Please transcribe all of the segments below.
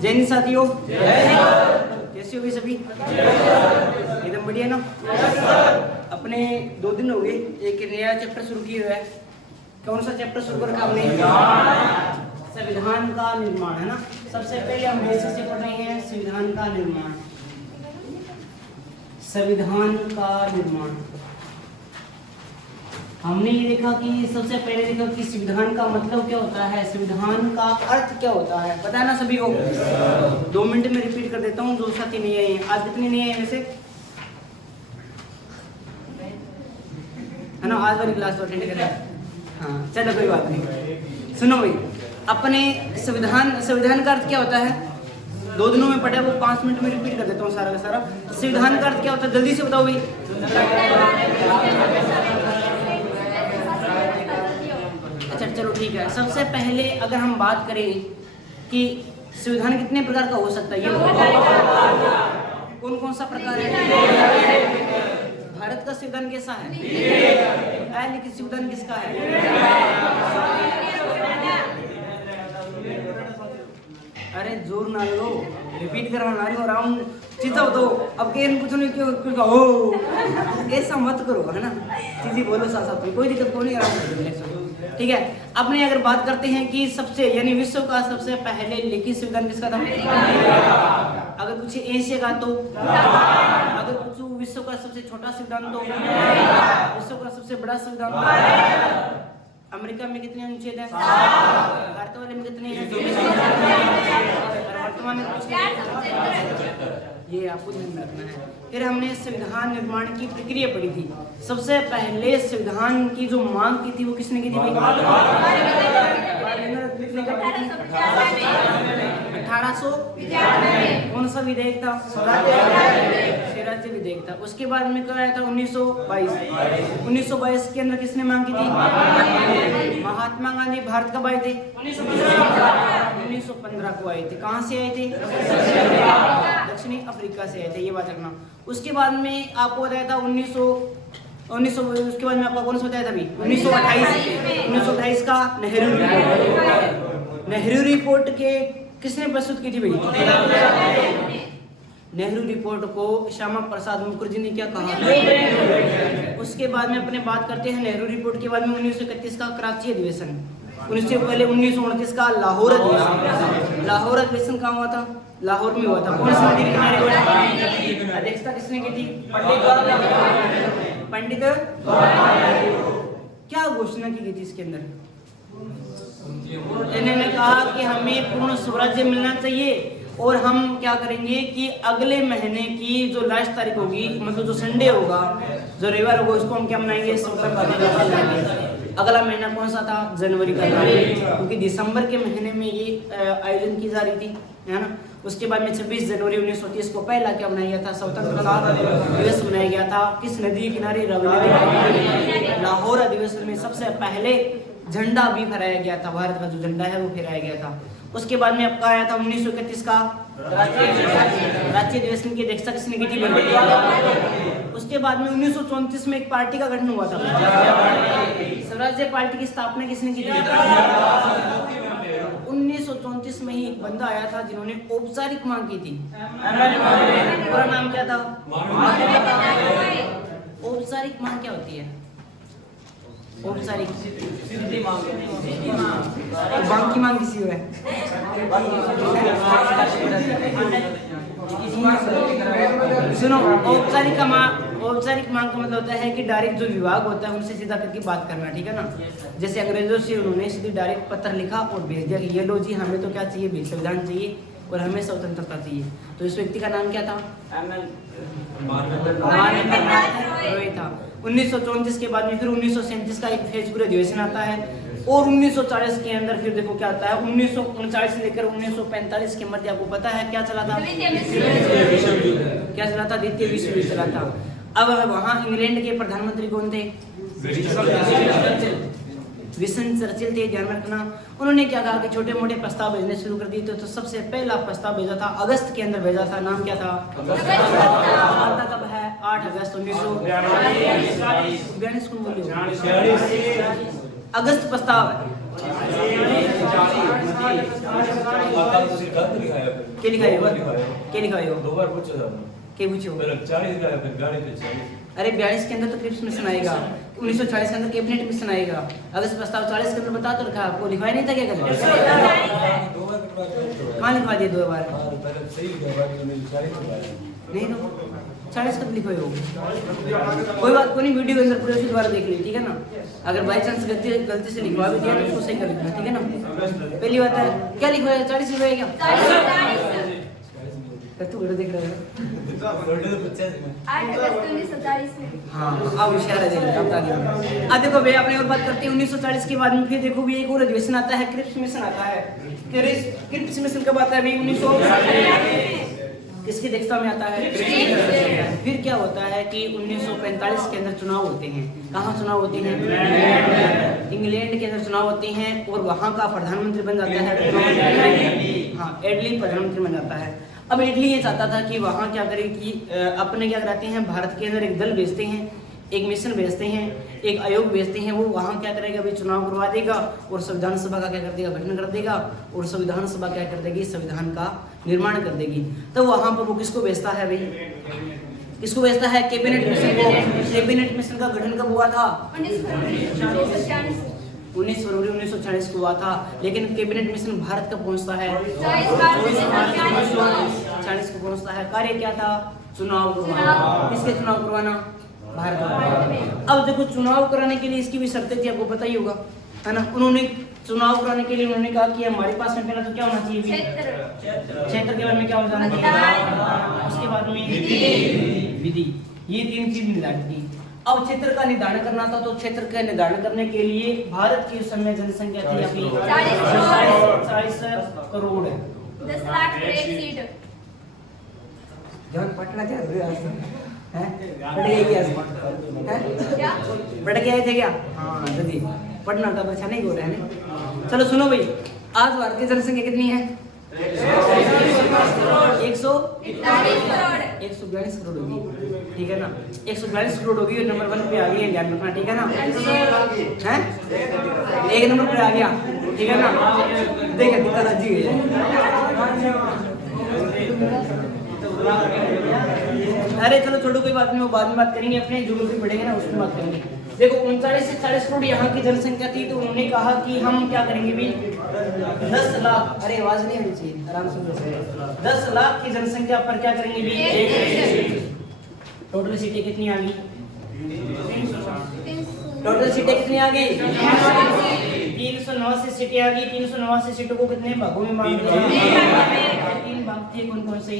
जय हिंद साथियों, कैसे हो गए सभी? एकदम बढ़िया ना। अपने 2 दिन हो गए, एक नया चैप्टर शुरू किया हुआ है। कौन सा चैप्टर शुरू कर रखा हमने? संविधान का निर्माण, है ना। सबसे पहले हम बेसिक से पढ़ रहे हैं संविधान का निर्माण। संविधान का निर्माण हमने ये देखा कि सबसे पहले देखा कि संविधान का मतलब क्या होता है, संविधान का अर्थ क्या होता है, पता है ना सभी को? 2 मिनट में रिपीट कर देता हूँ। 2 साथी नहीं आए हैं आज। कितने नहीं आए वैसे, है ना? आज वाली क्लास तो अटेंड करें। हाँ चलो कोई बात नहीं। सुनो भाई, अपने संविधान का अर्थ क्या होता है? 2 दिनों में पढ़ा, वो 5 मिनट में रिपीट कर देता हूँ सारा का सारा। संविधान का अर्थ क्या होता है, जल्दी से बताओ भाई। अच्छा चलो ठीक है। सबसे पहले अगर हम बात करें कि संविधान कितने प्रकार का हो सकता है, ये कौन कौन सा प्रकार है? भारत का संविधान कैसा है? लिखित संविधान किसका है? अरे जोर ना लो, रिपीट करवाना रही हो राउंड चीज़ा हो तो अब के कुछ नहीं क्यों हो, ऐसा मत करो, है ना। चीज़ें बोलो साथ साथ में, कोई दिक्कत को नहीं। ठीक है। अपने अगर बात करते हैं कि सबसे यानी विश्व का सबसे पहले लिखित संविधान किसका था? अगर पूछे एशिया का तो, अगर पूछो विश्व का सबसे छोटा संविधान तो, विश्व का सबसे बड़ा संविधान तो, अमेरिका में कितने अनुच्छेद हैं? भारत वाले में कितने हैं? वर्तमान में ये आपको ध्यान में रखना है। फिर हमने संविधान निर्माण की प्रक्रिया पढ़ी थी। सबसे पहले संविधान की जो मांग की थी वो किसने की थी? 1800। कौन सा विधेयक था? स्वराज्य विधेयक था। उसके बाद में क्या आया था? 1922 के अंदर किसने मांग की थी? महात्मा गांधी। भारत कब आए थे? 1915 को आए थे। कहाँ से आए थे? दक्षिणी अफ्रीका से आए थे, ये बात रखना। उसके बाद में आपको बताया था 1900 उसके बाद में आपको कौन सा बताया था अभी? 1928 का नेहरू रिपोर्ट के किसने प्रस्तुत की थी भाई? नेहरू रिपोर्ट को श्यामा प्रसाद मुखर्जी ने क्या कहा? उसके बाद में अपने बात करते हैं नेहरू रिपोर्ट के बाद में 1931 का कराची अधिवेशन, उससे पहले 1929 का लाहौर अधिवेशन। लाहौर अधिवेशन कहाँ हुआ था? लाहौर में हुआ था। कौन सी नदी के किनारे हुआ था? अध्यक्षता किसने की थी? पंडित क्या घोषणा की गई थी इसके अंदर? इन्होंने कहा कि हमें पूर्ण स्वराज्य मिलना चाहिए और हम क्या करेंगे कि अगले महीने की जो लास्ट तारीख होगी, मतलब जो संडे होगा, जो रविवार होगा, उसको हम क्या मनाएंगे? स्वतंत्रता दिवस मनाएंगे। अगला महीना कौन सा था? जनवरी का था, क्योंकि दिसंबर के महीने में ये आयोजन की जा रही थी, है ना। उसके बाद में 26 जनवरी 1930 को पहला क्या मनाया गया था? स्वतंत्रता दिवस मनाया गया था। किस नदी के किनारे? रावी नदी के किनारे। लाहौर अधिवेशन में सबसे पहले झंडा भी फहराया गया था, भारत का जो झंडा है वो फहराया गया था। उसके बाद में आपका आया था 1931 का राज्य अधिवेशन की अध्यक्षता किसने की थी? उसके बाद में 1934 में एक पार्टी का गठन हुआ था, स्वराज्य पार्टी की स्थापना किसने की थी? 1934 में ही एक बंदा आया था जिन्होंने औपचारिक मांग की थी। पूरा नाम क्या था? औपचारिक मांग क्या होती है? औपचारिक मांग की मांग किसी है? सुनो, औपचारिक मांग का मतलब होता है कि डायरेक्ट जो विभाग होता है उनसे सीधा करके बात करना, ठीक है ना। जैसे अंग्रेजों से उन्होंने सीधे डायरेक्ट पत्र लिखा और भेज दिया कि ये लो जी, हमें तो क्या चाहिए? संविधान चाहिए और हमें स्वतंत्रता चाहिए। तो इस व्यक्ति का नाम क्या था? रॉय था। 1934 के बाद में फिर 1937 का एक फेजपुर अधिवेशन आता है और 1940 के अंदर फिर देखो क्या आता है। 1939 से लेकर 1945 के मध्य आपको पता है क्या चला था? क्या चला था? द्वितीय विश्व युद्ध चला था। अब वहाँ इंग्लैंड के प्रधानमंत्री कौन थे? विंस्टन चर्चिल थे, ध्यान रखना। उन्होंने क्या कहा कि छोटे मोटे प्रस्ताव भेजने शुरू कर दिए थे। तो सबसे पहला प्रस्ताव भेजा था अगस्त के अंदर भेजा था। नाम क्या था? कब है? 8 अगस्त 1942 अगस्त प्रस्ताव क्या लिखा है? क्या लिखा है? दो बार पूछा था क्या पूछो? पहले 40 का फिर गाड़ी पे 40। अरे 42 के अंदर तो क्रिप्स मिशन आएगा, 1940 के अंदर कैबिनेट मिशन आएगा। अगर इस प्रस्ताव 40 के अंदर बता तो रखा, आपको लिखवाया नहीं था क्या कल? कहाँ लिखवा दिए 2 बार? पहले सही लिखा बाद में 40 लिखवाया नहीं तो 40 कब लिखवाए हो? कोई बात नहीं, वीडियो के अंदर पूरे उसी दोबारा देख ली, ठीक है ना। अगर बाई चांस गलती से लिखवा भी दिया तो उसको सही कर लेना, ठीक है ना। पहली बात है क्या लिखवाया? 40 लिखवाया क्या? तू वीडियो देख रहा है? 8 अगस्त 1940 में। हाँ अब होशियार है, देखिए अब आगे। अब देखो भैया अपने और बात करते हैं 1940 के बाद में। फिर देखो भी एक और अधिवेशन आता है, क्रिप्स मिशन आता है। क्रिप्स मिशन कब आता है भाई? 1940 किसकी अध्यक्षता में आता है? फिर क्या होता है कि 1945 के अंदर चुनाव होते हैं। कहाँ चुनाव होते हैं? इंग्लैंड के अंदर चुनाव होते हैं और वहाँ का प्रधानमंत्री बन जाता है, हाँ एडली प्रधानमंत्री बन जाता है। अब इटली ये चाहता था कि वहाँ क्या करें कि अपने क्या कराते हैं, भारत के अंदर एक दल भेजते हैं, एक मिशन भेजते हैं, एक आयोग भेजते हैं। वो वहाँ क्या करेगा भाई? चुनाव करवा देगा और संविधान सभा का क्या कर देगा? गठन कर देगा और संविधान सभा क्या कर देगी? संविधान का निर्माण कर देगी। तो वहाँ पर वो किसको भेजता है भाई? किसको भेजता है? कैबिनेट मिशन को। कैबिनेट मिशन का गठन कब हुआ था? 19 फरवरी 1940 को हुआ था। लेकिन कैबिनेट मिशन भारत कब पहुंचता है? 1940 को पहुंचता है। कार्य क्या था? चुनाव करवाना। किसके चुनाव करवाना? भारत का। अब देखो चुनाव कराने के लिए इसकी भी शर्तें थी, आपको पता ही होगा, है ना। उन्होंने चुनाव कराने के लिए उन्होंने कहा कि हमारे पास में पहला तो क्या होना चाहिए? क्षेत्र के बारे में क्या हो जाना चाहिए? उसके बाद में विधि, ये 3 चीज निर्धारित की। अब क्षेत्र का निर्धारण करना था, तो क्षेत्र का निर्धारण करने के लिए भारत की उस समय जनसंख्या थी अभी 40 करोड़। 10 लाख पर एक सीट। जॉन पटना क्या हैं? पढ़ गए क्या? क्या? पढ़ के आए थे क्या? हाँ जल्दी पढ़ना था, अच्छा नहीं हो रहा है ना। चलो सुनो भाई, आज भारत की जनसंख्या कितनी है? 142 करोड़ होगी, ठीक है ना। 142 करोड़ होगी और नंबर 1 पे आ गई है, ध्यान रखना, ठीक है ना। हैं? 1 नंबर पे आ गया, ठीक है ना। देखिए कितना राजी है। अरे चलो छोड़ो, कोई बात नहीं, वो बाद में बात करेंगे, अपने ज्योग्राफी पढ़ेंगे ना उसमें बात करेंगे। देखो 39 से 40 करोड़ यहाँ की जनसंख्या थी, तो उन्होंने कहा कि हम क्या करेंगे भी 10 लाख, अरे आवाज नहीं आनी चाहिए, आराम से 10 लाख की जनसंख्या पर क्या करेंगे भी टोटल सीटें कितनी आ गई? टोटल सीटें कितनी आ गई? 389 सीटें आ गई। 389 सीटों को कितने भागों में बांट दिया? 3 भाग थे, कौन कौन से?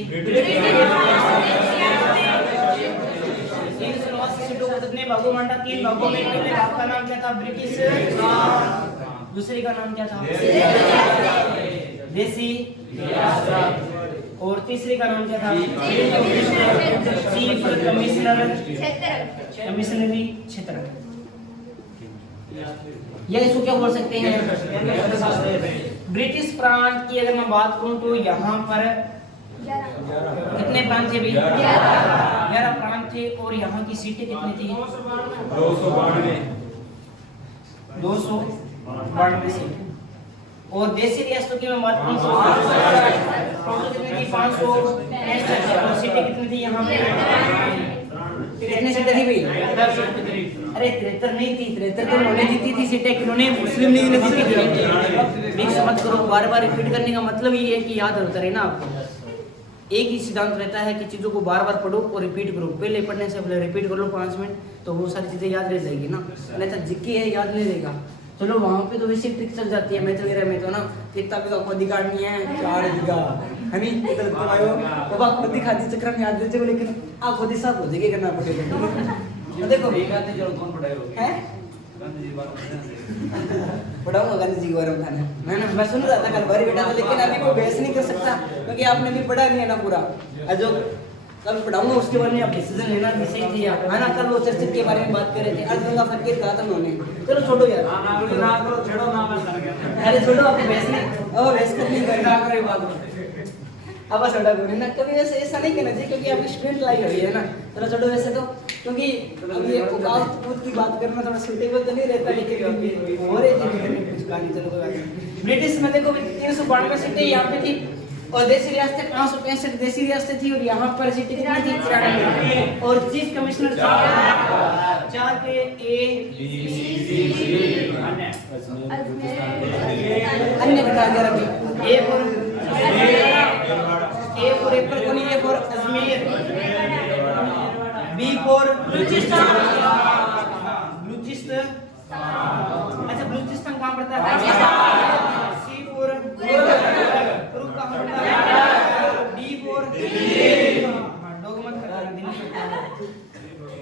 389 सीटों को कितने भागों में बांटा? 3 भागों में। पहले भाग का नाम क्या था? ब्रिटिश। दूसरे का नाम क्या था? देसी। और तीसरे का नाम क्या था? चीफ कमिश्नर, कमिश्नरी क्षेत्र। या इसको क्या बोल सकते हैं? ब्रिटिश प्रांत की अगर मैं बात करूं तो यहाँ पर कितने प्रांत थे भाई? 11 प्रांत थे और यहाँ की सीटें कितनी थी? 292 सीट। और देशी रियासतों की मैं बात करूं तो टोटल कितनी थी? 565 सीटें कितनी थी यहाँ पे? कितनी सीटें थी भाई? अरे 73 नहीं थी, 73 तो उन्होंने जीती थी सीटें, उन्होंने मुस्लिम लीग ने जीती थी। मिक्स मत करो, बार बार रिपीट करने का मतलब ये है कि याद होता रहे ना आपको। एक ही सिद्धांत रहता है कि चीज़ों को बार बार पढ़ो और रिपीट करो। पहले पढ़ने से पहले रिपीट कर लो 5 मिनट, तो वो सारी चीज़ें याद रह जाएगी ना। नहीं तो जिक्की है याद नहीं रहेगा। चलो वहाँ पे तो वैसे ट्रिक चल जाती है, मैथ वगैरह में तो ना कितना भी खुद दिखानी है 4 बीघा है नहीं इधर तुम्हारे वो बात खुद दिखा दी चक्कर में याद देते हो, लेकिन आप खुद ही साफ हो जाएगी करना पड़ेगा। तो देखो कौन पढ़ाएगा? हैं पढ़ाऊंगा गांधी जी के बारे में बताने, मैं ना मैं सुन रहा था कल बारी बेटा था, लेकिन अभी वो बहस नहीं कर सकता क्योंकि आपने भी पढ़ा नहीं है ना पूरा। जो कल पढ़ाऊंगा उसके बारे में आप डिसीजन लेना कि सही थी आप, है ना। कल वो चर्चित के बारे में बात कर रहे थे, अर्जुन का फकीर कहा था उन्होंने। चलो छोड़ो यार, अरे छोड़ो, आप बहस नहीं, बहस करनी बात। अब छोटा बोले ना कभी वैसे ऐसा नहीं कहना चाहिए क्योंकि आपकी स्टूडेंट लाइफ हुई है ना थोड़ा छोटो वैसे तो क्योंकि अभी ये कूद की बात करना थोड़ा सूटेबल तो नहीं रहता लेकिन हो रही थी कुछ कहानी चलो कोई बात नहीं। ब्रिटिश में देखो 392 सीटें यहाँ पे थी और देसी रियासतें 565 देसी रियासतें थी और यहाँ पर सीटें कितनी थी 93 और चीफ कमिश्नर 4 के ए अन्य घटा दिया अभी ए फॉर एप्पल कोनी A for Ajmer B for Balochistan अच्छा बलूचिस्तान कहाँ पड़ता है सी फॉर तुर्क कहाँ पड़ता है डी फॉर डोगमत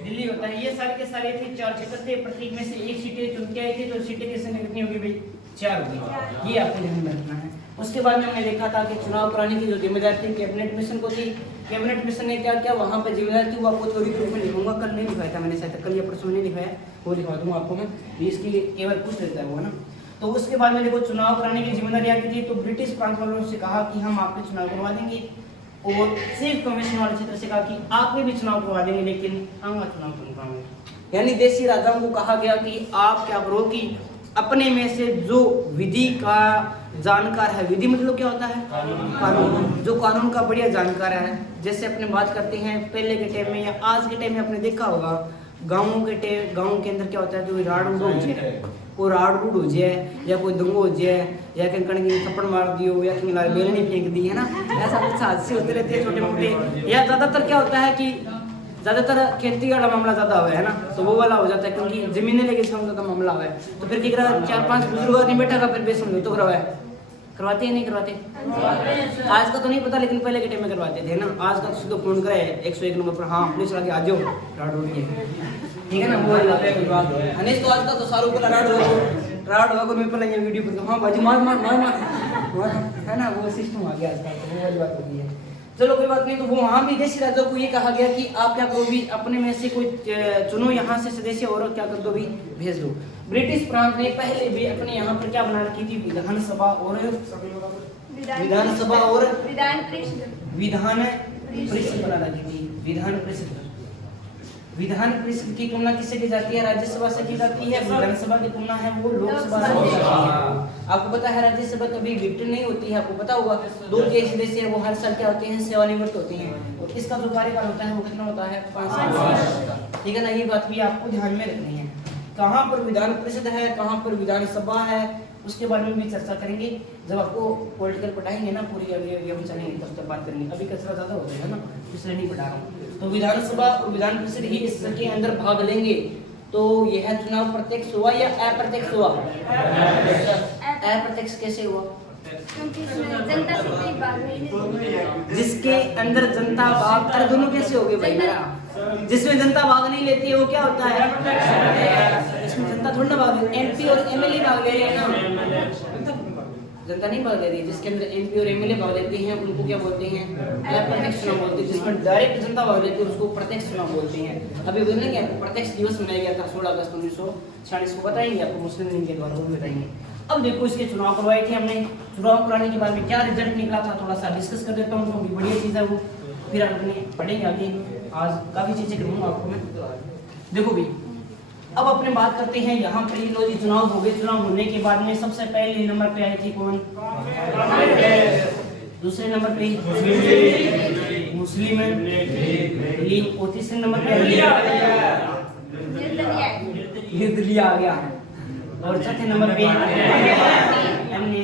दिल्ली होता है। ये सारे के सारे थे 4 क्षेत्र थे प्रत्येक में से एक सीटें चुन के आई थी तो सीटें की संख्या कितनी होगी भाई 4 होगी ये आपको ध्यान में रखना है। उसके बाद में हमने देखा था कि चुनाव कराने की जो जिम्मेदारी थी कैबिनेट मिशन को थी। कैबिनेट मिशन ने क्या किया वहाँ पर जिम्मेदारी थी वो आपको थोड़ी रूप में लिखूंगा कल नहीं लिखाया था मैंने शायद कल या परसों नहीं लिखाया वो लिखवा दूंगा आपको मैं इसके लिए केवल पूछ लेता है वो ना। तो उसके बाद में देखो चुनाव कराने की जिम्मेदारी आती थी तो ब्रिटिश प्रांत वालों से कहा कि हम आपके चुनाव करवा देंगे और चीफ कमिश्नर वाले क्षेत्र से कहा कि आप भी चुनाव करवा देंगे लेकिन हम चुनाव नहीं करवाएंगे। यानी देसी राजाओं को कहा गया कि आप क्या करो कि अपने में से जो विधि का जानकार है विधि मतलब क्या होता है कानून जो कानून का बढ़िया जानकार है जैसे अपने बात करते हैं पहले के टाइम में या आज के टाइम में आपने देखा होगा गाँव के अंदर क्या होता है जो राड़ उड़ हो जाए कोई राड़ उड़ हो जाए या कोई दंगो हो जाए या कहीं कहीं थप्पड़ मार दियो या कहीं बेलनी फेंक दी है ना ऐसा कुछ हादसे होते रहते हैं छोटे मोटे या ज्यादातर क्या होता है कि ज्यादातर खेती वाला मामला ज्यादा हुआ है ना तो वो वाला हो जाता है क्योंकि जमीनें लेके ज्यादा मामला हुआ है तो फिर क्या 4-5 बुजुर्ग आदमी बैठा का फिर बेसमझो तो करवाया करवाते हैं नहीं करवाते आज का तो नहीं पता लेकिन पहले के टाइम में करवाते थे ना। आज का तो सीधे फोन करे 101 नंबर पर हाँ पुलिस वाले आ जाओ राड उड़ के ठीक है ना वो वाली बात है अनेस तो आज का तो सारू को राड होगा मैं पहले ये वीडियो पर हाँ बाजी मार है ना वो सिस्टम आ गया आज का तो वो वाली बात होती है। चलो कोई बात नहीं तो वो वहाँ भी देशी राजाओं को ये कहा गया कि आप क्या करो भी अपने में से कोई चुनो यहाँ से सदस्य और क्या कर दो भी भेज दो। ब्रिटिश प्रांत ने पहले भी अपने यहाँ पर क्या बना रखी थी विधानसभा और विधान परिषद बना रखी थी। विधान परिषद की तुलना किससे की जाती है राज्यसभा से की जाती है। विधानसभा की तुलना है वो लोकसभा से की जाती है। आपको पता है राज्यसभा कभी रिटर्न नहीं होती है आपको पता होगा 2 के सदस्य है वो हर साल क्या होते हैं सेवानिवृत्त होते हैं और इसका जो कार्यकाल होता है वो कितना होता है 5 साल ठीक है ना। ये बात भी आपको ध्यान में रखनी है कहाँ पर विधान परिषद है कहाँ पर विधानसभा है उसके बारे में भी चर्चा करेंगे जब आपको पॉलिटिकल पढ़ाएंगे ना पूरी अभी हम चलेंगे तब तक बात करेंगे अभी कचरा ज्यादा हो जाएगा ना इसलिए नहीं पढ़ा रहा हूँ। तो विधानसभा और विधान परिषद ही इसके अंदर भाग लेंगे तो यह चुनाव प्रत्यक्ष हुआ या अप्रत्यक्ष हुआ अप्रत्यक्ष कैसे हुआ क्योंकि जनता से कोई बात नहीं जिसके अंदर जनता भाग अरे दोनों कैसे हो गए भाई मेरा जिसमें जनता भाग नहीं लेती है वो क्या होता है इसमें जनता थोड़ी ना भाग एमपी और एमएलए भाग ले रहे हैं ना जनता नहीं भाग ले रही है जिसके अंदर एमपी और एमएलए भाग लेते हैं उनको क्या बोलते हैं अप्रत्यक्ष चुनाव बोलते हैं। जिसमें डायरेक्ट जनता भाग लेती है उसको प्रत्यक्ष चुनाव बोलते हैं। अभी बोलेंगे आपको प्रत्यक्ष दिवस मनाया गया था 16 अगस्त 1946 को बताएंगे आपको मुस्लिम लीग के द्वारा वो बताएंगे। अब देखो इसके चुनाव करवाए थे हमने चुनाव कराने के बाद में क्या रिजल्ट निकला था थोड़ा सा डिस्कस कर देता हूँ क्योंकि बढ़िया चीज़ है वो फिर अपने पढ़ेंगे आगे आज काफ़ी चीज़ें करूँगा आपको मैं। देखो भी अब अपने बात करते हैं यहाँ पर लो जी चुनाव हो गए। चुनाव होने के बाद में सबसे पहले नंबर पे आई थी कौन दूसरे नंबर पे मुस्लिम लीग और तीसरे नंबर पे निर्दलीय आ गया और चौथे नंबर पे हमने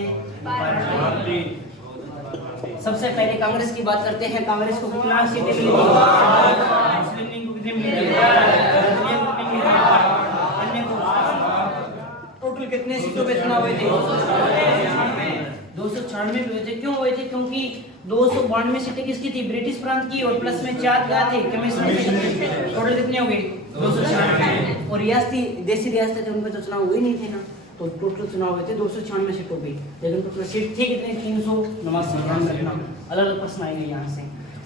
सबसे पहले कांग्रेस की बात करते हैं। कांग्रेस को कितना सीटें मिली मुस्लिम लीग को कितनी मिली अन्य को टोटल कितने सीटों पे चुनाव हुए थे 296 हुए थे। क्यों हुए थे क्योंकि 292 सीटें किसकी थी ब्रिटिश प्रांत की और प्लस में 4 क्या थे कमिश्नर टोटल कितने हो गए 296 और रियासती देसी रियासतें थे उनपे तो चुनाव हुए नहीं थे ना तो टोटल चुनाव हुए थे 296 सीटों पे लेकिन टोटल सीट थी कितने 389 ध्यान रखना अलग अलग प्रश्न आएंगे यहाँ से।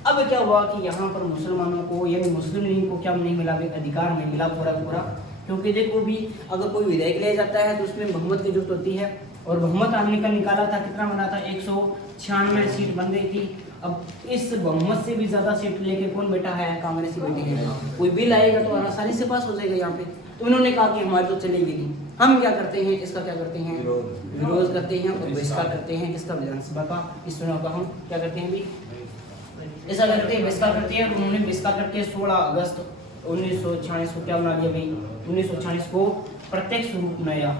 अब क्या हुआ कि यहाँ पर मुसलमानों को यानी मुस्लिम लीग को क्या नहीं मिला अधिकार नहीं मिला पूरा क्योंकि देखो भी अगर कोई विधेयक लिया जाता है तो उसमें बहुमत की जरूरत होती है और बहुमत हमने कल निकाला था, कितना बना था, 196 सीट बन गई थी। अब इस बहुमत से भी ज्यादा सीट लेके कौन बैठा है, कांग्रेसी बैठी है। कोई बिल आएगा तो आसानी से पास हो जाएगा यहाँ पे। तो उन्होंने कहा कि हमारी तो चलेगी नहीं। हम क्या करते हैं, इसका क्या करते हैं, विरोध करते हैं और बहिष्कार करते हैं। किसका, विधानसभा का, इस चुनाव का हम क्या करते हैं भी, ऐसा करते हैं, बहिष्कार करते हैं। उन्होंने बहिष्कार करके 16 अगस्त 1946 को क्या बना दिया भाई, 1946 को प्रत्यक्ष रूप बनाया,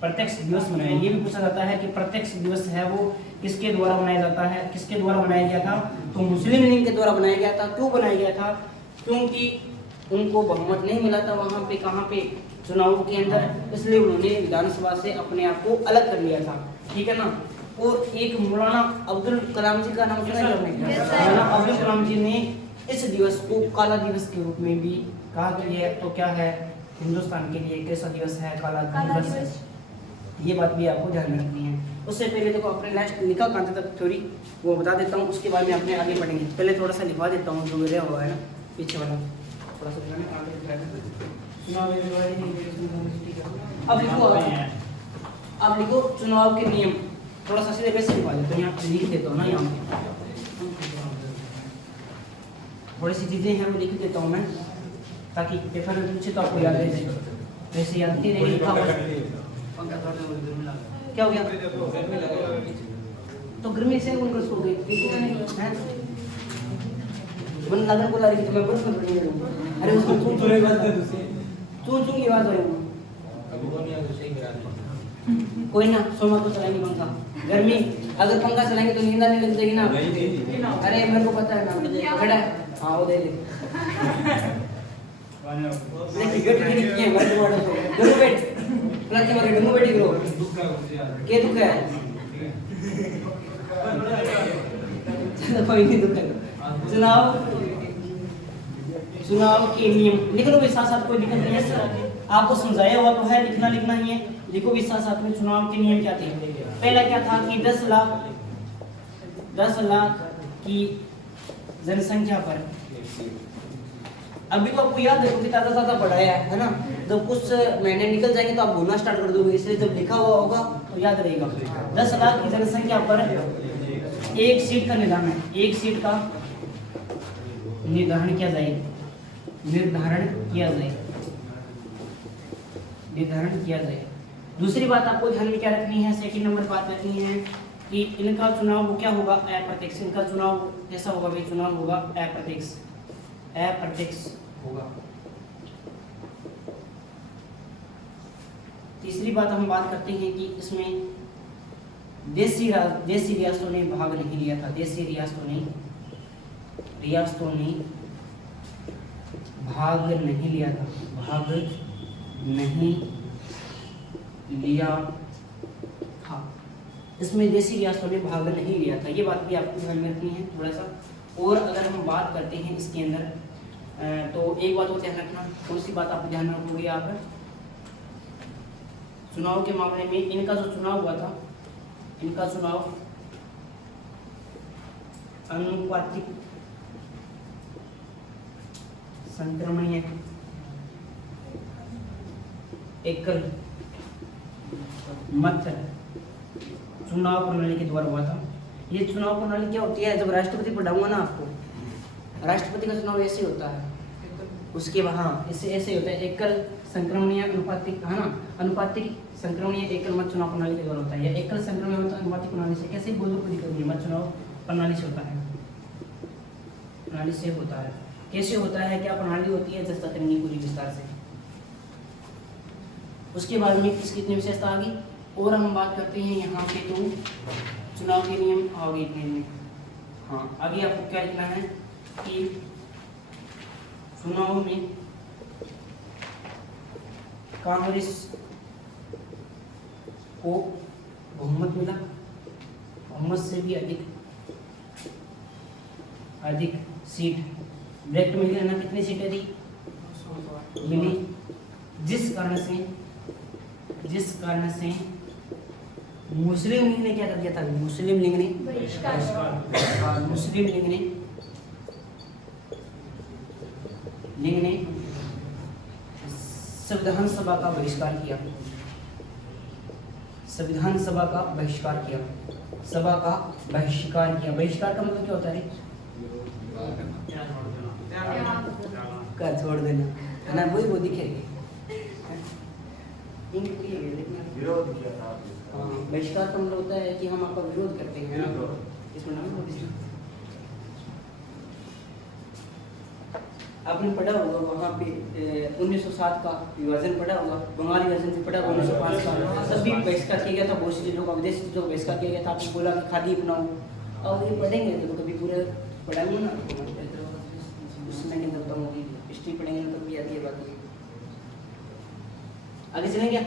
प्रत्यक्ष दिवस मनाया। ये भी पूछा जाता है कि प्रत्यक्ष दिवस है वो किसके द्वारा मनाया जाता है, किसके द्वारा बनाया गया था, तो मुस्लिम लीग के द्वारा बनाया गया था। क्यों बनाया गया था, क्योंकि उनको बहुमत नहीं मिला था वहाँ पे, कहाँ पे, चुनाव के अंदर, इसलिए उन्होंने विधानसभा से अपने आप को अलग कर लिया था, ठीक है ना। और एक मौलाना अब्दुल कलाम जी का नाम सुना है आपने, मौलाना अब्दुल कलाम जी ने इस दिवस को काला दिवस के रूप में भी कहा कि ये तो क्या है, हिंदुस्तान के लिए कैसा दिवस है, काला दिवस। ये बात भी आपको ध्यान में रखनी है। उससे पहले देखो अपने लास्ट लिखा कहाँ तक थ्योरी वो बता देता हूँ, उसके बाद में अपने आगे बढ़ेंगे। पहले थोड़ा सा लिखवा देता हूँ जो मेरे हुआ है ना पीछे वाला, थोड़ा सा अब लिखो, अब लिखो चुनाव के नियम, थोड़ा सा सीधे वैसे लिखवा देता हूँ, यहाँ लिख देता हूँ ना, यहाँ थोड़ी सी चीजें हैं वो लिख देता हूँ मैं, ताकि पेपर में पूछे तो आपको याद रह जाए। वैसे याद नहीं रहेगी, लिखा हुआ क्या हो गया, तो गर्मी से उनको सो गई हैं, बन लगन को ला रही थी मैं बस कर रही हूं। अरे उसको तू तुरे बात कर, तू की बात हो रही कोई ना, सोमा तो चलाएंगे पंखा, गर्मी अगर पंखा चलाएंगे तो नींद आने लग जाएगी ना। अरे मेरे को पता है ना, खड़ा है, हाँ वो दे दे, देखिए गट गिरी किए मत बोलो तो डंगू बैठ प्लस मारे डंगू बैठी करो के दुख है, चलो कोई नहीं दुख है। चुनाव के नियम लिख लो भी, साथ साथ कोई दिक्कत नहीं है सर, आपको समझाया हुआ तो है, लिखना ही है, लिखो भी साथ साथ में। चुनाव के नियम क्या थे, पहला क्या था कि 10 लाख की जनसंख्या पर, अभी तो आपको याद है कि ताज़ा पढ़ाया है ना, जब कुछ महीने निकल जाएंगे तो आप भूलना स्टार्ट कर दोगे, इसलिए जब लिखा हुआ होगा तो याद रहेगा। 10 लाख की जनसंख्या पर एक सीट का निर्धारण है, एक सीट का निर्धारण किया जाए। दूसरी बात आपको ध्यान में क्या रखनी है, सेकंड नंबर बात रखनी है कि इनका चुनाव वो क्या होगा, अप्रत्यक्ष। इनका चुनाव कैसा होगा भाई, चुनाव होगा अप्रत्यक्ष होगा। तीसरी बात हम बात करते हैं कि इसमें देसी रियासतों ने भाग नहीं लिया था, देसी रियासतों ने भाग नहीं लिया था, इसमें देसी रियासतों ने भाग नहीं लिया था। ये बात भी आपको ध्यान में रखनी है थोड़ा सा। और अगर हम बात करते हैं इसके अंदर तो एक बात और ध्यान रखना, कौन सी बात आप ध्यान रखोगे, आप चुनाव के मामले में इनका जो चुनाव हुआ था, इनका चुनाव अनुपातिक संक्रमणीय एकल मत चुनाव प्रणाली के द्वारा हुआ था। ये चुनाव प्रणाली क्या होती है, जब राष्ट्रपति पढ़ाऊंगा ना आपको, राष्ट्रपति का चुनाव ऐसे होता है, उसके वहाँ ऐसे होता है, एकल संक्रमणीय अनुपातिक, है ना, अनुपातिक संक्रमणीय एकल मत चुनाव प्रणाली के द्वारा होता है, या एकल संक्रमणीय अनुपातिक प्रणाली से, कैसे बोल दो, मत चुनाव प्रणाली से होता है, प्रणाली से होता है। कैसे होता है, क्या प्रणाली होती है, चर्चा करेंगे पूरी विस्तार से। उसके बाद में किसकी कितनी विशेषता आ गई, और हम बात करते हैं यहाँ पे तो चुनाव के नियम आ गए इतने में। हाँ, आगे आपको क्या लिखना है कि चुनाव में कांग्रेस को बहुमत मिला, बहुमत से भी अधिक सीट डायरेक्ट मिली है ना, कितनी सीटें थी मिली, जिस कारण से मुस्लिम लीग ने क्या कर दिया था, मुस्लिम लीग ने संविधान सभा का बहिष्कार किया, संविधान सभा का बहिष्कार किया, सभा का बहिष्कार किया। बहिष्कार का मतलब क्या होता है? कर छोड़ देना है ना, वही वो दिखेगी। विरोध किया था हाँ, बहिष्कार का मतलब होता है कि हम आपका विरोध करते हैं ना। इसमें नाम आपने पढ़ा होगा वहाँ पे 1907 का विभाजन पढ़ा होगा, बंगाली वर्जन से पढ़ा होगा 1905 का, तब भी बहिष्कार किया गया था बहुत सी चीज़ों का, विदेशी चीज़ों का बहिष्कार किया गया था। आपने बोला कि खादी अपनाओ, और ये पढ़ेंगे तो कभी पूरे पढ़ाएंगे ना, उसमें नहीं करता हूँ, हिस्ट्री पढ़ेंगे तो भी आती है बात। आगे चलें क्या?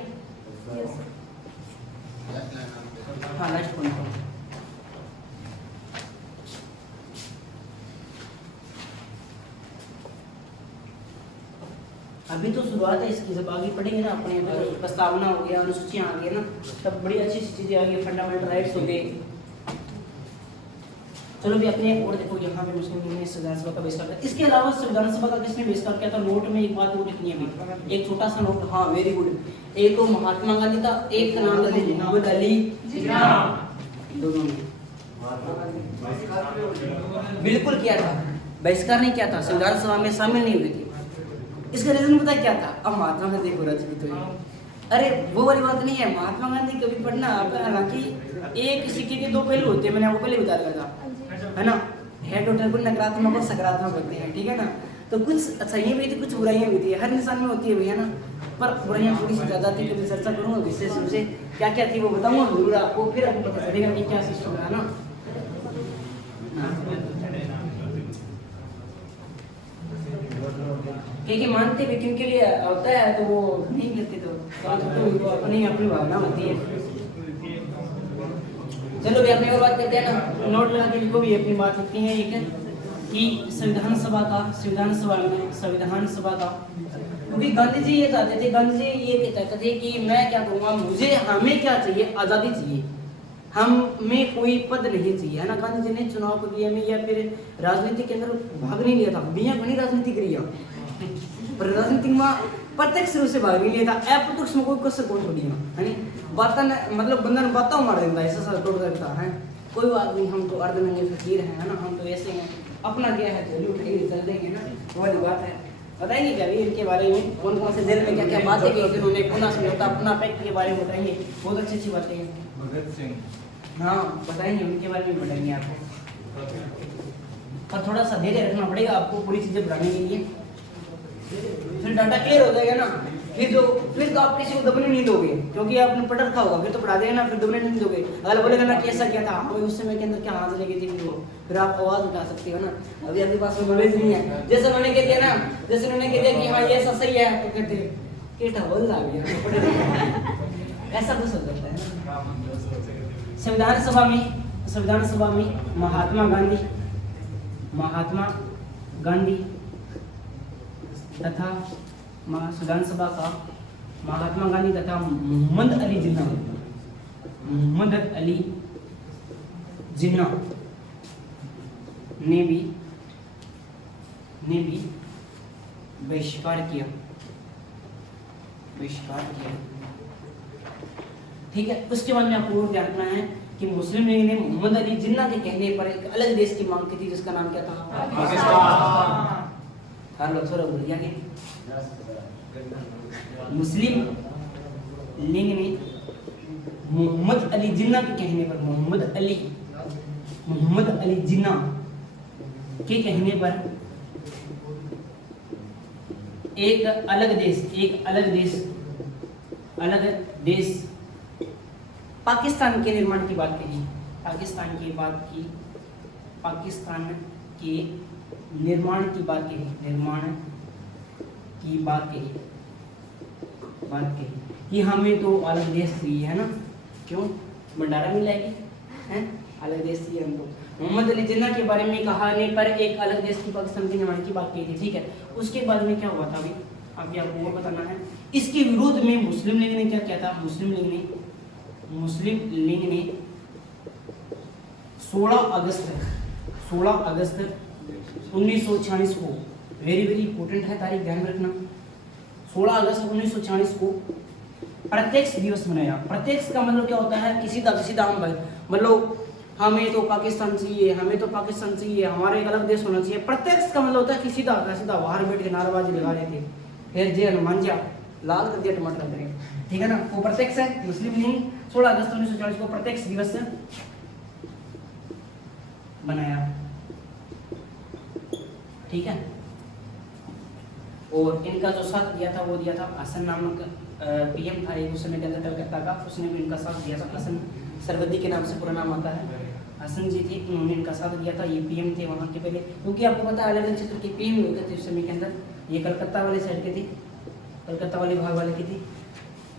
हाँ लास्ट पॉइंट। अभी तो शुरुआत है इसकी, जब आगे पढ़ेंगे ना अपने प्रस्तावना हो गया, अनुसूचियाँ आ गई ना, तब बड़ी अच्छी चीज़ें आ गई, फंडामेंटल राइट्स हो गए। चलो भी अपने और देखो यहाँ पे मुस्लिम लीग ने संविधान सभा का बहिष्कार किया। इसके अलावा संविधान सभा का किसने बहिष्कार किया था? नोट में एक बात वो लिखनी है अभी, एक छोटा सा नोट। हाँ वेरी गुड। एक तो महात्मा गांधी था, एक का नाम था मोहम्मद अली जिन्ना, दोनों ने बिल्कुल किया था, बहिष्कार नहीं किया था, संविधान सभा में शामिल नहीं हुए थे। इसका रीजन पता क्या था? अब महात्मा गांधी को राजनीति तो अरे वो वाली बात नहीं है, महात्मा गांधी कभी पढ़ना, हालांकि एक सिक्के के दो पहलू होते हैं, मैंने आपको पहले बता रखा था, है ना। हेड और टेल को नकारात्मक और सकारात्मक होते हैं, ठीक है ना। तो कुछ अच्छाइयाँ भी थी, कुछ बुराइयाँ भी थी, हर इंसान में होती है भैया ना, पर बुराइयाँ थोड़ी सी ज़्यादा थी। कभी चर्चा करूँगा विशेष रूप से क्या क्या थी वो बताऊँगा जरूर आपको, फिर आपको पता चलेगा कि क्या सिस्टम है ना। क्योंकि मानते भी किन के लिए होता है तो वो नहीं करते, तो अपनी अपनी भावना होती है। चलो भी अपनी और बात करते हैं ना, नोट लगा के लिखो भी अपनी बात लिखती है एक कि संविधान सभा का, संविधान सभा का, क्योंकि गांधी जी ये चाहते थे, गांधी जी ये कहते थे कि मैं क्या करूँगा, मुझे हमें क्या चाहिए, आज़ादी चाहिए, हमें कोई पद नहीं चाहिए, है ना। गांधी जी ने चुनाव प्रक्रिया में या फिर राजनीति के अंदर भाग नहीं लिया था, दुनिया घनी राजनीति करी पर राजनीति में प्रत्यक्ष रूप से भाग नहीं लिया था, अप्रत्यक्ष में कोई कसर कौन छोड़ी है बात मतलब बंदा ने बातों मार देता है, ऐसा टोट करता है कोई बात नहीं, हम तो अर्धनंगे फकीर हैं, है ना, हम तो ऐसे हैं, अपना क्या है चलिए उठेंगे चल देंगे ना, वो वाली बात है। बताएंगे क्या भी इनके बारे में, कौन कौन से जेल में क्या क्या बातें की जिन्होंने, पुनः समझौता, पुनः पैक्ट के बारे में बताएंगे, बहुत अच्छी अच्छी बातें हैं। भगत सिंह, हाँ बताएंगे, उनके बारे में बताएंगे आपको, पर थोड़ा सा धैर्य रखना पड़ेगा आपको पूरी चीज़ें बताने के लिए, फिर डाटा क्लियर हो जाएगा ना। फिर तो आप किसी को दबने नहीं दोगे, क्योंकि आपने पढ़ रखा होगा, फिर तो पढ़ा देगा ना, फिर दबने नहीं दोगे। अगर बोलेगा ना कि ऐसा क्या था, हमें उस समय के अंदर क्या हाजिर लगी थी, फिर आप आवाज़ उठा सकते हो ना। अभी आपके पास में नॉलेज नहीं है, जैसे उन्होंने कह दिया ना, जैसे उन्होंने कह दिया कि हाँ ये ऐसा सही है, तो कहते कि ढबल आ गया, ऐसा कुछ हो जाता है। संविधान सभा में महात्मा गांधी तथा संविधान सभा का महात्मा गांधी तथा मोहम्मद अली जिन्ना ने भी बहिष्कार किया। ठीक है, उसके बाद में आपको ध्यान रखना है कि मुस्लिम लीग ने मोहम्मद अली जिन्ना के कहने पर एक अलग देश की मांग की थी, जिसका नाम क्या था? पाकिस्तान। थोड़ा भूल गया। मुस्लिम लीग ने मोहम्मद अली जिन्ना के कहने पर, मोहम्मद अली जिन्ना के कहने पर एक अलग देश पाकिस्तान के निर्माण की बात कही, पाकिस्तान के निर्माण की बात कही कि हमें तो अलग देश चाहिए, है ना, क्यों भंडारा मिलेगी, हैं अलग देश चाहिए हमको। मोहम्मद अली जिन्ना के बारे में कहानी पर एक अलग देश की पाकिस्तान के निर्माण की बात कही थी, ठीक है। उसके बाद में क्या हुआ था अभी आपको वो बताना है। इसके विरोध में मुस्लिम लीग ने क्या किया था? मुस्लिम लीग ने 16 अगस्त 1946 को, वेरी वेरी इंपॉर्टेंट है तारीख, ध्यान रखना, 16 अगस्त 1946 को प्रत्यक्ष दिवस मनाया। प्रत्यक्ष का मतलब क्या होता है, किसी सीधा हम भाई मतलब हमें तो पाकिस्तान चाहिए, हमें तो पाकिस्तान चाहिए, हमारा एक अलग देश होना चाहिए। प्रत्यक्ष का मतलब होता है कि सीधा बाहर बैठ के नारेबाजी लगा रहे थे, फिर जे हनुमान जी लाल कर दिया टमाटर करें, ठीक है ना, वो प्रत्यक्ष है। मुस्लिम लीग 16 अगस्त 1940 को प्रत्यक्ष दिवस बनाया, ठीक है। और इनका जो साथ दिया था वो दिया था हसन नामक पीएम था एक उस समय के अंदर कलकत्ता का, उसने भी इनका साथ दिया था। हसन सरवदी के नाम से पूरा नाम आता है, हसन जी थे, उन्होंने इनका साथ दिया था। ये पीएम थे वहाँ के पहले, क्योंकि आपको पता है अलग अलग क्षेत्र के पीएम होते थे उस समय के अंदर। ये कलकत्ता वाले साइड के थे, कलकत्ता वाले भाग वाले की थी,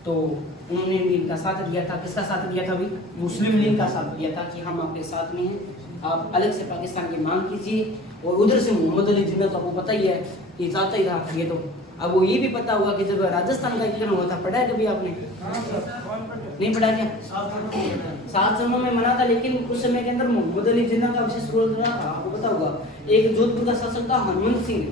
तो उन्होंने भी इनका साथ दिया था। किसका साथ दिया था भाई, मुस्लिम लीग का साथ दिया था कि हम आपके साथ में हैं, आप अलग से पाकिस्तान की मांग कीजिए। और उधर से मोहम्मद अली जिन्ना तो आपको पता ही है कि चाहता ही था ये तो। अब वो ये भी पता होगा कि जब राजस्थान का एकीकरण हुआ था, पढ़ा है कभी आपने? नहीं पढ़ा क्या? 7 समूह में मना था, लेकिन उस समय के अंदर मोहम्मद अली जिन्ना का विशेष रोल रहा था, आपको पता होगा। एक जोधपुर का शासक था हनुमंत सिंह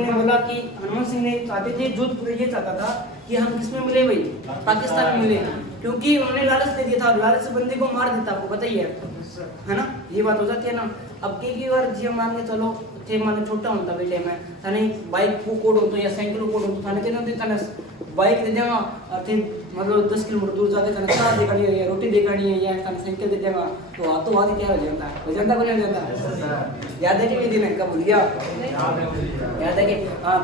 ने बोला कि हनुमंत सिंह ने चाहते थे, जोधपुर ये चाहता था कि हम किस में मिले भाई, पाकिस्तान में मिले, क्योंकि उन्होंने लालच दे दिया था, लालच से बंदे को मार देता, आपको पता ही है ना, ये बात हो जाती है ना। अब कई बार जी मान के चलो थे माने छोटा होता बेटे में थाने बाइक को कोड हो तो या साइकिल को कोड हो तो थाने तेना बाइक दे देगा थे मतलब 10 किलोमीटर दूर जाके थाने चाय देखानी है या रोटी देखानी है या थाने साइकिल दे देगा तो हाथों हाथ क्या हो जाता है, जनता को नहीं जाता। याद है कि भी दिन कब भूल गया? याद है कि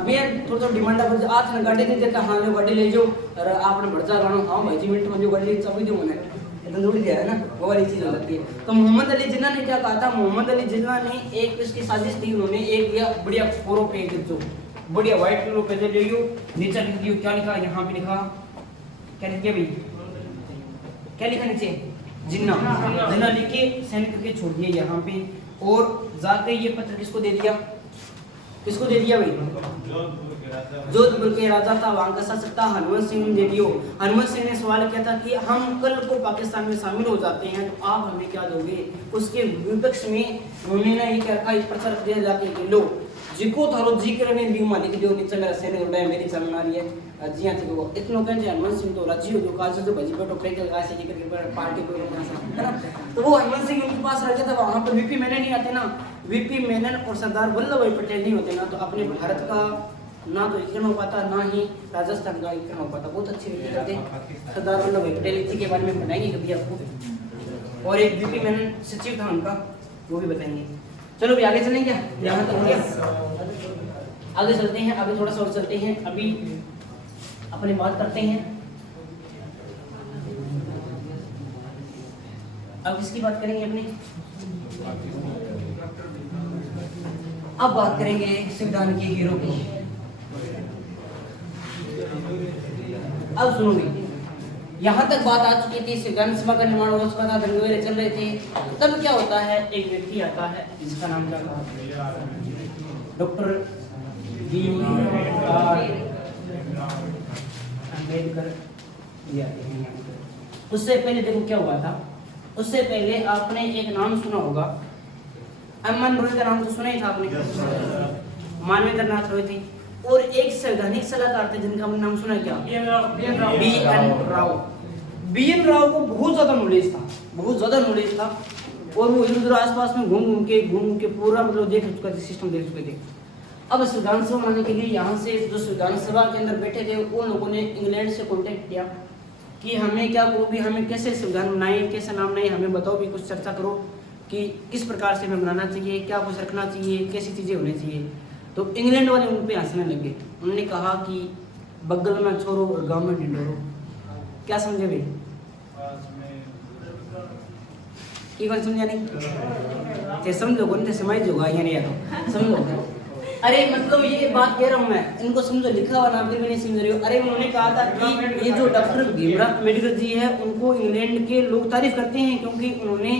मैं थोड़ा डिमांड पर आज ना गाड़ी दे देता, हाँ लो गाड़ी ले जाओ और आपने बढ़ जा गानो, हाँ भाई जी मिनट में जो गाड़ी चाबी दो मैंने इतना जुड़ गया है ना, वो वाली चीज हो जाती है। तो मोहम्मद अली जिन्ना ने क्या कहा था, मोहम्मद अली जिन्ना ने एक इसकी साजिश थी, उन्होंने एक दिया बढ़िया फोरो पेज जो बढ़िया व्हाइट कलर पे ले लियो, नीचे लिख दियो क्या लिखा, यहाँ पे लिखा क्या लिख दिया भाई, क्या लिखा नीचे, जिन्ना लिख के सैनिक के छोड़ दिया यहाँ पे। और जाके ये पत्र किसको दे दिया, किसको दे दिया भाई, जोधपुर के राजा था वहां का शासक था हनुमंत सिंह ने दे दियो। हनुमंत सिंह ने सवाल किया था कि हम कल को पाकिस्तान में शामिल हो जाते हैं तो आप हमें क्या दोगे। उसके विपक्ष में उन्होंने ये क्या रखा, एक प्रचार दिया जाके कि लो जिको थारो जी करने दी मालिक दियो नीचे मेरा सैनिक उड़ाए मेरी चलना रही है जी हां ठीक हो इतनो कहते हनुमंत सिंह तो राजी हो जो काल से जो भजी बैठो प्रेक ऐसे जी करके पार्टी को है ना। तो वो हनुमंत सिंह उनके पास रह गया था, वहां पर वीपी मेनन नहीं आते ना, वीपी मेनन और सरदार वल्लभ भाई पटेल नहीं होते ना, तो अपने भारत का ना तो एकीकरण हो पाता ना ही राजस्थान का एकीकरण हो पाता। बहुत अच्छी रीति करते सरदार वल्लभ भाई पटेल इसी के बारे में बताएंगे कभी आपको, और एक वीपी मेनन सचिव था उनका, वो भी बताएंगे। चलो भी आगे चलेंगे, यहाँ तक हो आगे चलते हैं, आगे थोड़ा सा और चलते हैं, अभी अपनी बात करते हैं। अब किसकी बात करेंगे अपनी, अब बात करेंगे संविधान के हीरो की। अब सुनो भी, यहाँ तक बात आ चुकी थी, संविधान सभा का निर्माण हो चुका था, दंगे वगैरह चल रहे थे। तब क्या होता है, एक व्यक्ति आता है जिसका नाम क्या था, डॉक्टर अम्बेडकर। उससे पहले देखो क्या हुआ था, उससे पहले आपने एक नाम सुना होगा, अमन रॉय का नाम तो सुना ही था आपने, मानवेंद्र नाथ रॉय थे। और एक संवैधानिक सलाहकार थे जिनका नाम सुना क्या, बी.एन. राव को बहुत ज्यादा नॉलेज था, बहुत ज्यादा नॉलेज था, और वो इधर आसपास में घूम के पूरा मतलब देख चुका था, सिस्टम देख चुके थे। अब संविधान सभा बनाने के लिए यहाँ से जो संविधान सभा के अंदर बैठे थे उन लोगों ने इंग्लैंड से कॉन्टेक्ट किया कि हमें क्या करो भी, हमें कैसे संविधान बनाए, कैसे नाम बनाए, हमें बताओ भी, कुछ चर्चा करो कि किस प्रकार से हमें बनाना चाहिए, क्या कुछ रखना चाहिए, कैसी चीज़ें होनी चाहिए। तो इंग्लैंड वाले उन पर हंसने लगे, उन्होंने कहा कि बगल में छोरो और गाँव में ढिंडोरो। क्या समझे भाई, एक बार समझा नहीं थे, समझो कौन थे, समझ होगा या नहीं तो समझो। अरे मतलब ये बात कह रहा हूँ मैं, इनको समझो, लिखा हुआ नाम फिर भी नहीं समझ रहे हो। अरे उन्होंने कहा था कि ये जो डॉक्टर भीमराव अम्बेडकर जी है उनको इंग्लैंड के लोग तारीफ करते हैं, क्योंकि उन्होंने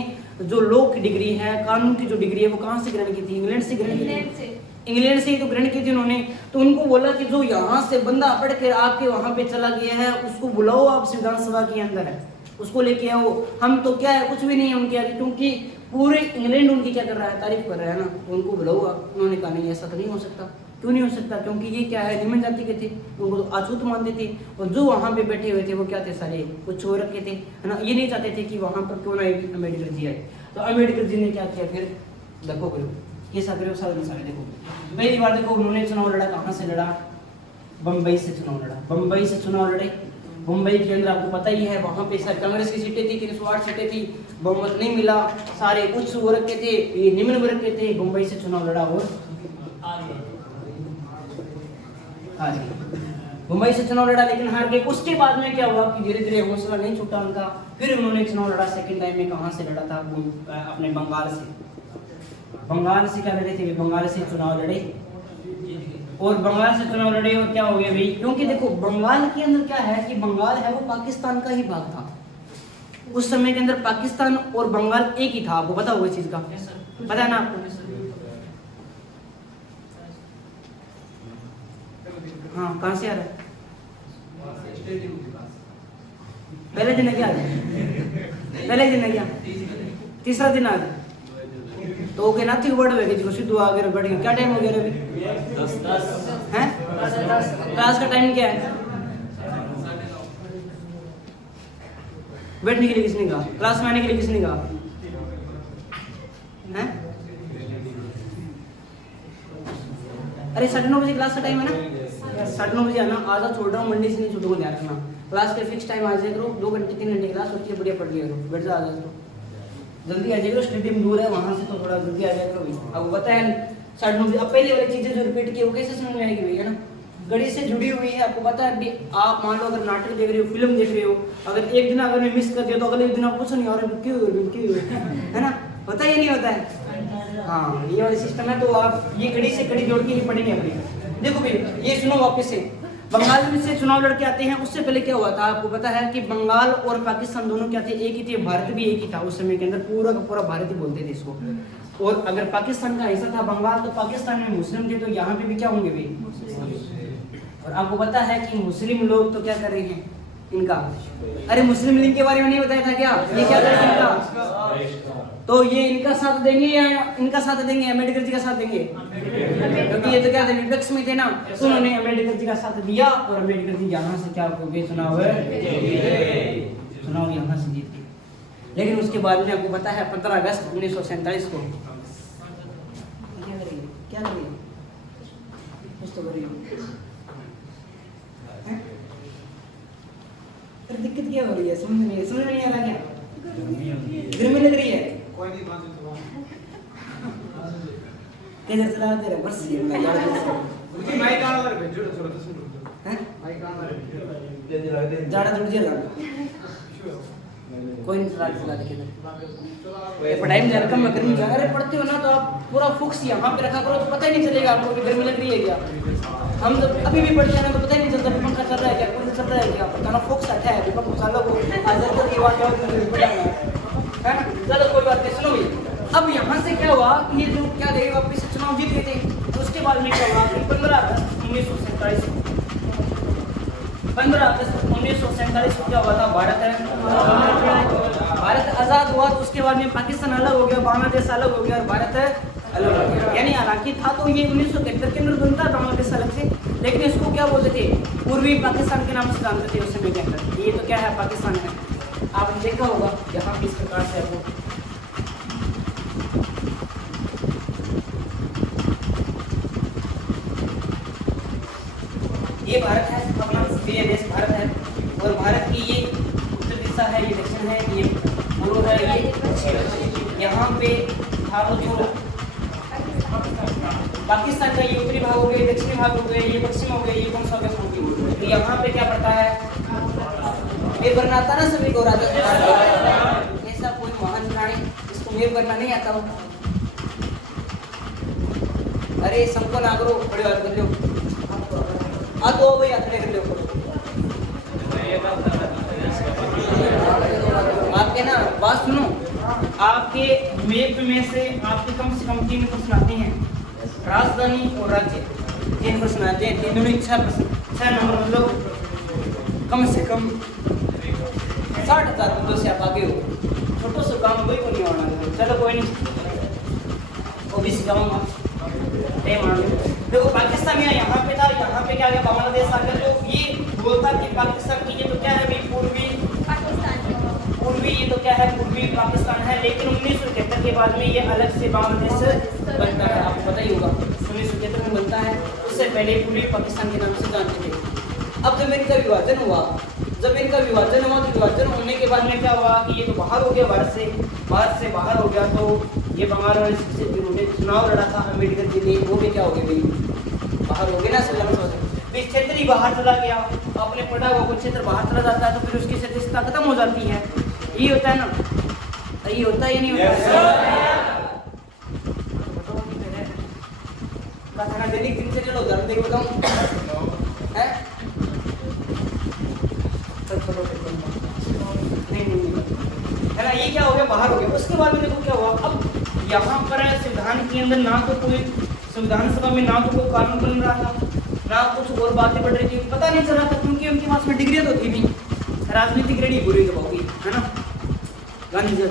जो लॉ की डिग्री है, कानून की जो डिग्री है, वो कहाँ से ग्रहण की थी, इंग्लैंड से ग्रहण की थी, इंग्लैंड से ही तो ग्रहण की थी उन्होंने। तो उनको बोला कि जो यहाँ से बंदा पढ़ कर आपके वहाँ पे चला गया है उसको बुलाओ, आप संविधान सभा के अंदर है, उसको लेके आओ। हम तो क्या है, कुछ भी नहीं है उनके आगे, क्योंकि पूरे इंग्लैंड उनकी क्या कर रहा है, तारीफ कर रहा है ना, उनको बुलाओ आप। उन्होंने कहा नहीं, ऐसा तो नहीं हो सकता, क्यों नहीं हो सकता? क्योंकि ये क्या है, निम्न जाति के थे, उनको तो अछूत मानते थे, और जो वहाँ पे बैठे हुए थे वो क्या थे, सारे कुछ और के थे, है ना। ये नहीं चाहते थे कि वहाँ पर क्यों ना अम्बेडकर जी आए। तो अम्बेडकर जी ने क्या किया फिर, देखो करो ये सारे सारे देखो, पहली बार देखो उन्होंने चुनाव लड़ा, कहाँ से लड़ा, बम्बई से चुनाव लड़ा, बम्बई से चुनाव लड़े। मुंबई के अंदर आपको पता ही है, वहाँ पे सारी कांग्रेस की सीटें थी, 308 सीटें थी, बहुमत नहीं मिला, सारे उच्च वर्ग के थे, ये निम्न वर्ग के थे, मुंबई से चुनाव लड़ा और हार गए। मुंबई से चुनाव लड़ा लेकिन हार गए। उसके बाद में क्या हुआ कि धीरे धीरे हौसला नहीं छूटा उनका, फिर उन्होंने चुनाव लड़ा सेकंड टाइम में। कहाँ से लड़ा था? अपने बंगाल से क्या लड़े थे, बंगाल से चुनाव लड़े, और बंगाल से चुनाव लड़े और क्या हो गया भाई, क्योंकि देखो बंगाल के अंदर क्या है कि बंगाल है वो पाकिस्तान का ही भाग था उस समय के अंदर। पाकिस्तान और बंगाल एक ही था, आपको पता होगा इस चीज का, पता है ना आपको? हाँ, कहाँ से आ रहा है? पहले दिन है क्या? पहले दिन है क्या? तीसरा दिन आ गया तो ओके ना थी वर्ड होगी जिसको सिद्धू आगे बढ़ गया। क्या टाइम हो गया अभी? 10 हैं? क्लास का टाइम क्या है? बैठने के लिए किसने कहा? क्लास में आने के लिए किसने कहा? हैं? अरे 9:30 बजे क्लास का टाइम है ना, 9:30 बजे आना। आधा छोड़ रहा हूँ, मंडी से नहीं छूटूंगा, ध्यान रखना। क्लास के फिक्स टाइम आ जाए करो, 2 घंटे 3 घंटे क्लास होती है, बढ़िया पढ़ लिया करो, बैठ जा, आ जाए जल्दी आ जाएगा। स्टेडियम दूर है वहाँ से, तो थोड़ा जल्दी आ जाएगा भाई। अब पता है 9:30 बजे। अब पहले वाली चीजें जो रिपीट की वो कैसे समझ में आएगी भाई, है ना। गड़ी से जुड़ी हुई है, आपको पता है। आप मान लो अगर नाटक देख रहे हो, फिल्म देख रहे हो, अगर एक दिन अगर मैं मिस कर दिया तो अगले दिन आप पूछो नहीं और क्यों, है ना, होता ही नहीं होता है। हाँ, ये वाला सिस्टम है। तो आप ये कड़ी से कड़ी जोड़ के ही पढ़ेंगे अपनी। देखो भाई ये सुनो वापस से, बंगाल में से चुनाव लड़के आते हैं। उससे पहले क्या हुआ था आपको पता है कि बंगाल और पाकिस्तान दोनों क्या थे, एक ही थे। भारत भी एक ही था उस समय के अंदर, पूरा का पूरा भारत ही बोलते थे इसको। और अगर पाकिस्तान का हिस्सा था बंगाल, तो पाकिस्तान में मुस्लिम थे, तो यहाँ पे भी क्या होंगे भाई। और आपको पता है कि मुस्लिम लोग तो क्या कर रहे हैं इनका, अरे मुस्लिम लीग के बारे में नहीं बताया था क्या, ये क्या कर रहे हैं इनका, तो ये इनका साथ देंगे या इनका साथ देंगे, अम्बेडकर जी का साथ देंगे? क्योंकि ये तो क्या थे, विपक्ष में थे ना, तो उन्होंने अम्बेडकर जी का साथ दिया। और अम्बेडकर जी यहाँ से क्या हो गए, चुनाव यहाँ से जीत गए। लेकिन उसके बाद में आपको पता है 15 अगस्त 1947 को क्या करिए, कुछ तो करिए। दिक्कत क्या हो रही है, समझ नहीं आ रहा क्या, गर्मी लग रही है, किधर चला दे रहा बस ये मैं यार मुझे माइक ऑन कर भेजो थोड़ा सा सुन हैं, माइक ऑन कर ज्यादा जुड़ जा कोई नहीं चला दे किधर पढ़ाई में रकम में गर्मी अरे पढ़ते हो ना तो आप पूरा फोकस यहाँ पे रखा करो, तो पता ही नहीं चलेगा आपको कि गर्मी लग रही है क्या। हम तो अभी भी पढ़ते हैं ना तो पता ही नहीं चलता पंखा चल रहा है क्या, कूलर चल रहा है क्या, पता ना फोकस अच्छा है दीपक मसालों को आजाद की बात है ना। चलो कोई बात नहीं, सुनो भाई अब यहाँ से क्या हुआ कि ये जो क्या थे वापस से चुनाव जीत गए थे। तो उसके बाद में क्या हुआ कि 15 अगस्त 1947 को क्या हुआ था, भारत आजाद हुआ। तो उसके बाद में पाकिस्तान अलग हो गया, बांग्लादेश अलग हो गया और भारत अलग हो गया। यानी हालांकि था तो ये 1973 के अंदर बनता है बांग्लादेश अलग से, लेकिन इसको क्या बोलते थे, पूर्वी पाकिस्तान के नाम से जानते थे उस समय के अंदर। ये तो क्या है, पाकिस्तान है। आपने देखा होगा यहाँ किस प्रकार से आपको ये भारत है, अपना ये देश भारत है। और भारत की ये उत्तर दिशा है, ये दक्षिण है, ये पूर्व है, ये पश्चिम। यहाँ पे था जो पाकिस्तान का ये उत्तरी भाग हो गए, दक्षिणी भाग हो गए, ये पश्चिम हो गए, ये कौन सा हो गया। तो यहाँ पे क्या पड़ता है, मेघ करना आता ना सभी को, राजा ऐसा कोई महान प्राणी इसको मेघ करना नहीं आता हो। अरे सबको ना करो, बड़े बात कर लो, हाँ तो भाई हाथ कर लो। आपके ना बात सुनो, आपके मैप में से आपके कम से कम 3 प्रश्न आते हैं, राजधानी और राज्य 3 प्रश्न आते हैं, 3 दूनी 6 प्रश्न, 6 नंबर मतलब कम से कम 60,000 बंदों से आप आगे हो। छोटो सा काम वही को नहीं होना, चलो कोई नहीं, ओबीसी गाँव देखो पाकिस्तान क्या आ गया, बांग्लादेश आ गया। तो ये बोलता कि पाकिस्तान की ये तो क्या है भाई, पूर्वी, ये तो क्या है, पूर्वी पाकिस्तान है। लेकिन 1971 के बाद में ये अलग से बांग्लादेश बनता है, आपको पता ही होगा 1971 में बनता है। उससे पहले पूर्वी पाकिस्तान के नाम से जानते थे। अब जब इनका विभाजन हुआ, तो विभाजन होने के बाद में क्या हुआ कि ये तो बाहर हो गया, भारत से बाहर हो गया। तो ये बंगाल वाले जिन्होंने चुनाव लड़ा था अम्बेडकर के लिए, वो भी क्या हो गए भाई, बाहर हो गए ना। क्षेत्र ही बाहर चला गया, अपने पढ़ा हुआ कोई क्षेत्र बाहर चला जाता है तो फिर उसकी सदस्यता खत्म हो जाती है। ये होता है ना, ये होता है या नहीं होता? दैनिक दिनचर्या उदाहरण देकर बताऊं है? नहीं है ना, ये क्या हो गया, बाहर हो गया। उसके बाद में देखो क्या हुआ, अब यहाँ पर संविधान के अंदर ना तो कोई संविधान सभा में ना तो कोई कानून बन रहा था, ना कुछ और बातें बढ़ रही थी, पता नहीं चल रहा था, क्योंकि उनके पास में डिग्री तो थी नहीं, राजनीतिक रेडी पूरी होगी, है ना, गांधी जी।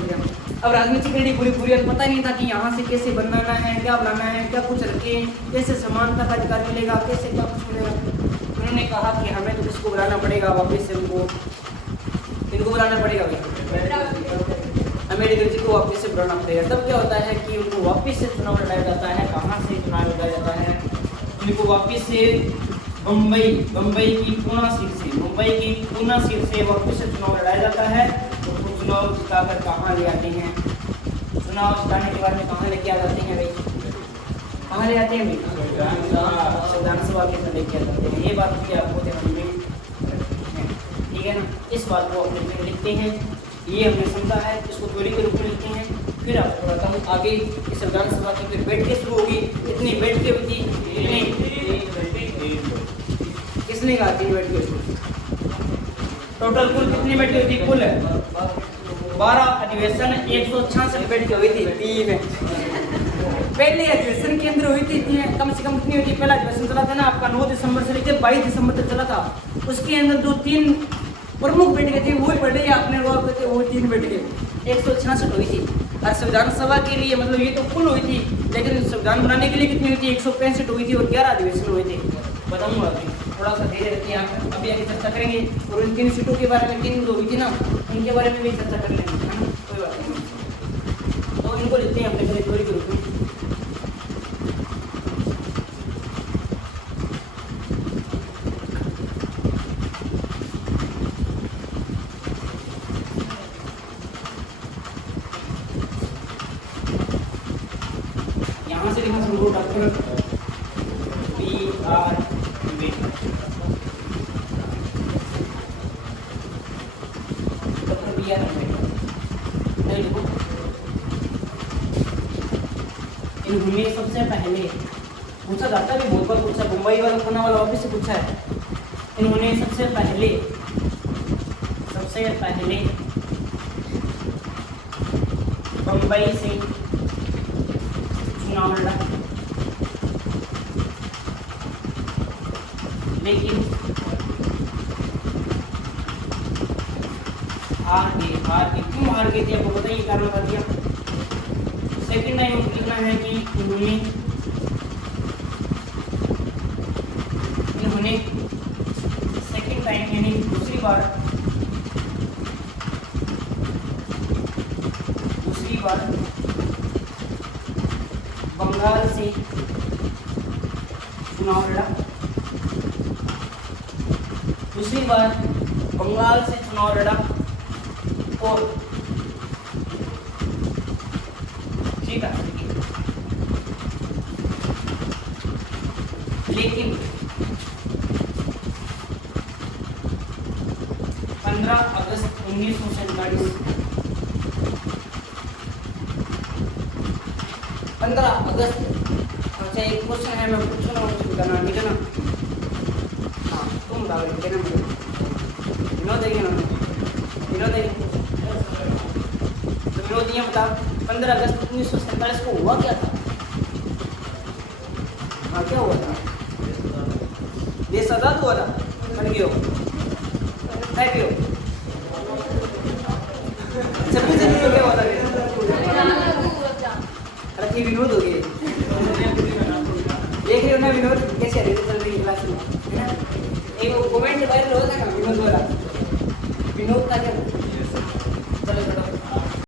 अब राजनीतिक रेडी पूरी पता नहीं था कि यहाँ से कैसे बनाना है, क्या बनाना है, क्या कुछ रखे, कैसे समानता का अधिकार मिलेगा, कैसे क्या कुछ मिलेगा। उन्होंने कहा कि हमें तो किसको बुलाना पड़ेगा, वापस से इनको बुलाना पड़ेगा, अम्बेडकर जी को वापस से बुलाना पड़ेगा। तब क्या होता है कि उनको वापस से चुनाव लड़ाया जाता है। कहाँ से चुनाव लड़ाया जाता है, उनको वापस से मुंबई की पूना सीट से वापस से चुनाव लड़ाया जाता है। तो चुनाव जिताकर कहाँ ले आते हैं, चुनाव जिताने के बाद में कहाँ लेके आ जाते हैं भाई, कहाँ ले आते हैं भाई, संविधान सभा के अंदर लेके आ जाते हैं। ये बात भी आपको ध्यान में रखनी है, ठीक है ना। इस बात को अपने में लिखते हैं, ये हमने समझा है, इसको थ्योरी के रूप में लिखते हैं। फिर आपको बताता हूँ आगे कि संविधान सभा की फिर बैठ के शुरू होगी। इतनी बैठ के हुई थी, किसने कहा 3 बैठ के, टोटल कुल कितनी बैठ के हुई थी, कुल 12 अधिवेशन 166 बैठ के हुई थी। 3 पहले अधिवेशन के अंदर हुई थी, कम से कम कितनी हुई थी, पहला अधिवेशन चला था ना आपका 9 दिसंबर से लेकर 22 दिसंबर तक चला था। उसके अंदर जो 3 प्रमुख बैठकें थी वो पढ़े आपने गौर करके, वो 3 बैठकें 166 हुई थी। और संविधान सभा के लिए मतलब ये तो कुल हुई थी, लेकिन संविधान बनाने के लिए कितनी हुई थी, 165 हुई थी और 11 अधिवेशन हुए थे। बताऊंगा अभी, थोड़ा सा धैर्य रखिए, आप अभी आगे चर्चा करेंगे। और उन 3 सीटों के बारे में, 3 जो हुई थी ना, उनके बारे में भी चर्चा कर लेंगे, है ना, कोई बात नहीं। तो इनको लिखते हैं अपने पहले थ्योरी के रूप में। यहाँ से लिखना शुरू, doctor B.R. Ambedkar, doctor B.R. Ambedkar. इन्होंने सबसे पहले पूछा जाता है, बहुत बार पूछा, मुंबई वाला पुणे वाला वापस से पूछा है। इन्होंने सबसे पहले मुंबई से चुनाव लड़ा, लेकिन हार गए। क्यों हार गए थे आपको बताइए, कारण बता दिया। सेकंड टाइम लिखना है कि इन्होंने सेकंड टाइम यानी दूसरी बार बंगाल से चुनाव लड़ा, और जीता। लेकिन 15 अगस्त 1947, 15 अगस्त। अच्छा एक क्वेश्चन है, मैं पूछूंगा, मुझे बताना, ठीक है ना। हाँ तुम बताओ, ठीक है ना, विनोद देंगे ना, विनोद देंगे तो विनोद ये बताओ 15 अगस्त 1947 को हुआ क्या था? हाँ क्या हुआ था? देश आजाद हुआ था, बन गयो है क्यों? 26 जनवरी को क्या हुआ था? अरे विनोद हो गए, देख रहे हो ना विनोद कैसे चल रही है क्लास में, है ना? एक कमेंट वायरल होता है ना विनोद वाला, विनोद का क्या